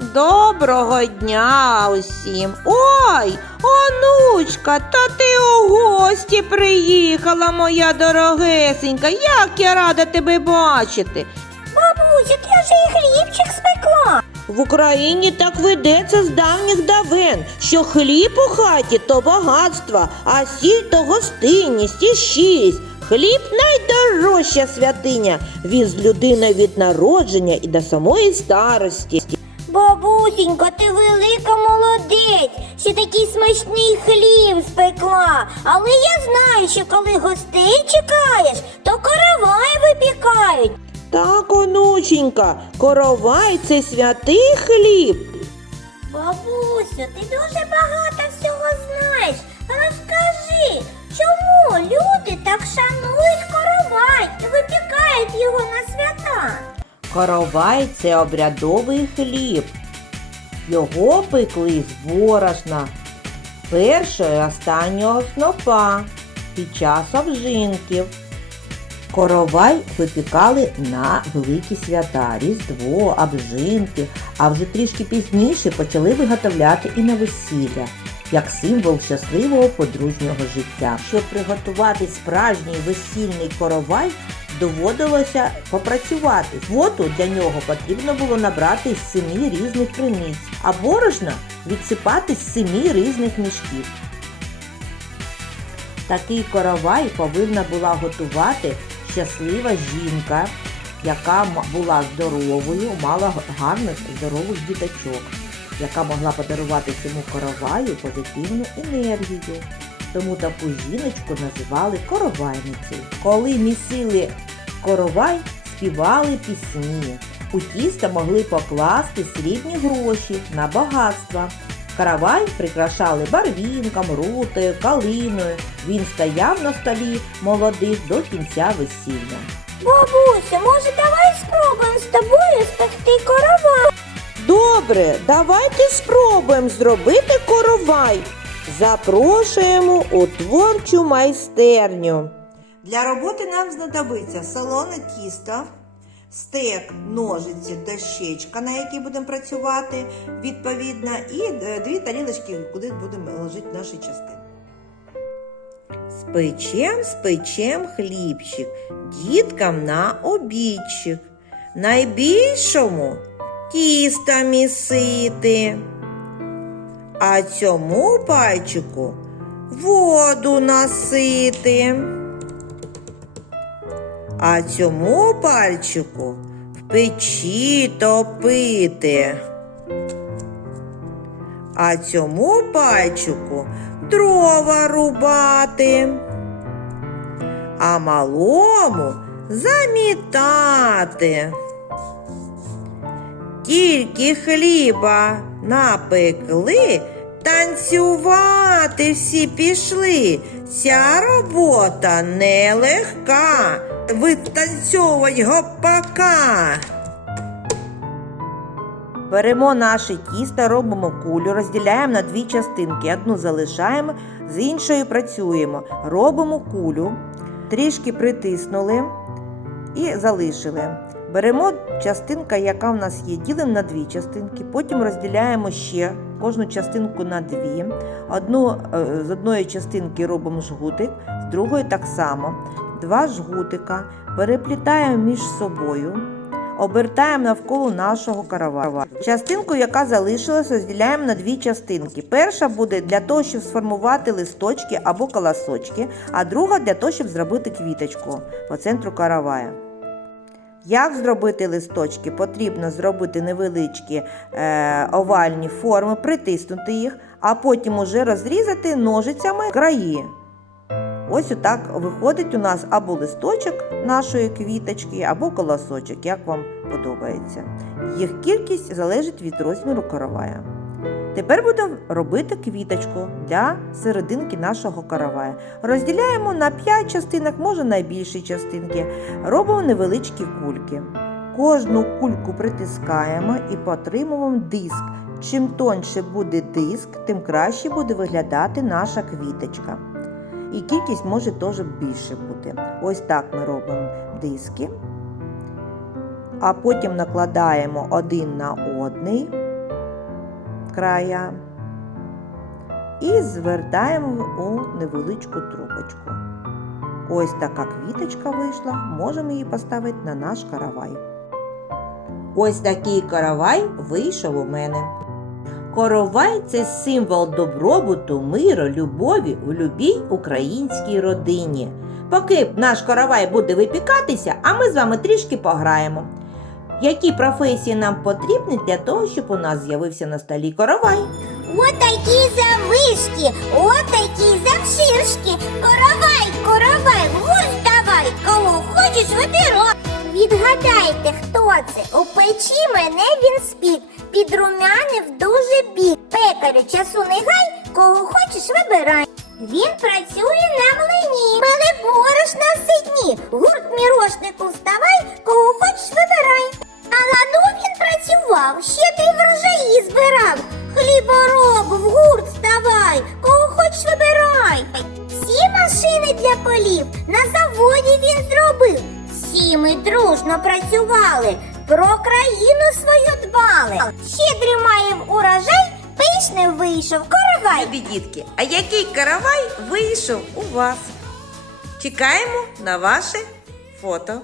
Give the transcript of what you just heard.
Доброго дня усім. Ой, онучка, та ти у гості приїхала, моя дорогесенька. Як я рада тебе бачити. Бабусю, ти вже і хлібчик спекла. В Україні так ведеться з давніх давен, що хліб у хаті то багатство, а сіль то гостинність і щирість. Хліб найдорожча святиня. Він з людиною від народження і до самої старості. Бабусенька, ти велика молодець, що такий смачний хліб спекла. Але я знаю, що коли гостей чекаєш, то каравай випікають. Так, онученька, коровай це святий хліб. Бабусю, ти дуже багато всього знаєш. Розкажи, чому люди так шанують коровай і випікають його на свята? Коровай це обрядовий хліб. Його пекли з борошна, першого і останнього снопа під час обжинків. Коровай випікали на великі свята, Різдво, обжинки, а вже трішки пізніше почали виготовляти і на весілля, як символ щасливого подружнього життя. Щоб приготувати справжній весільний коровай, доводилося попрацювати. Воду для нього потрібно було набрати з семи різних криниць, а борошна відсипати з семи різних мішків. Такий коровай повинна була готувати щаслива жінка, яка була здоровою, мала гарних здорових діточок, яка могла подарувати цьому короваю позитивну енергію. Тому таку жіночку називали коровайницею. Коли місили коровай, співали пісні. У тісто могли покласти срібні гроші на багатство. Каравай прикрашали барвінком, рутою, калиною. Він стояв на столі молодих до кінця весілля. Бабусю, може давай спробуємо з тобою спекти коровай? Добре, давайте спробуємо зробити коровай. Запрошуємо у творчу майстерню. Для роботи нам знадобиться солоне тісто, стек, ножиці, дощечка, на якій будемо працювати, відповідно, і е, дві тарілочки, куди будемо ложити наші частини. Спечем, спечем хлібчик, діткам на обідчик, найбільшому тісто місити, а цьому пальчику воду насити, а цьому пальчику в печі топити, а цьому пальчику дрова рубати, а малому замітати. Тільки хліба напекли, танцювати всі пішли. Ця робота нелегка. Витанцьовуй гопака. Беремо наше тісто, робимо кулю, розділяємо на дві частинки. Одну залишаємо, з іншою працюємо. Робимо кулю, трішки притиснули і залишили. Беремо частинка, яка в нас є, ділимо на дві частинки, потім розділяємо ще кожну частинку на дві. Одну, е, з одної частинки робимо жгутик, з другої так само. Два жгутика переплітаємо між собою, обертаємо навколо нашого караваю. Частинку, яка залишилась, розділяємо на дві частинки. Перша буде для того, щоб сформувати листочки або колосочки, а друга для того, щоб зробити квіточку по центру каравая. Як зробити листочки? Потрібно зробити невеличкі е, овальні форми, притиснути їх, а потім уже розрізати ножицями краї. Ось отак виходить у нас або листочок нашої квіточки, або колосочок, як вам подобається. Їх кількість залежить від розміру каравая. Тепер будемо робити квіточку для серединки нашого каравая. Розділяємо на 5 частинок, може найбільші частинки. Робимо невеличкі кульки. Кожну кульку притискаємо і потримуємо диск. Чим тоньше буде диск, тим краще буде виглядати наша квіточка. І кількість може теж більше бути. Ось так ми робимо диски, а потім накладаємо один на одний края і звертаємо у невеличку трубочку. Ось така квіточка вийшла, можемо її поставити на наш каравай. Ось такий каравай вийшов у мене. Коровай це символ добробуту, миру, любові в любій українській родині. Поки наш коровай буде випікатися, а ми з вами трішки пограємо. Які професії нам потрібні для того, щоб у нас з'явився на столі коровай? Отакі завишки, отакі завширшки. Коровай, коровай, гусь давай, кого хочеш вибирай. Відгадайте, хто це? У печі мене він спік, підрумянив дуже бік. Пекарю часу не гай, кого хочеш вибирай. Він працює на млині, мене борошна сидні. Гурт мірошнику дружно працювали, про країну свою дбали. Щедрий має урожай, пишним вийшов каравай. Любі дітки, а який каравай вийшов у вас? Чекаємо на ваше фото.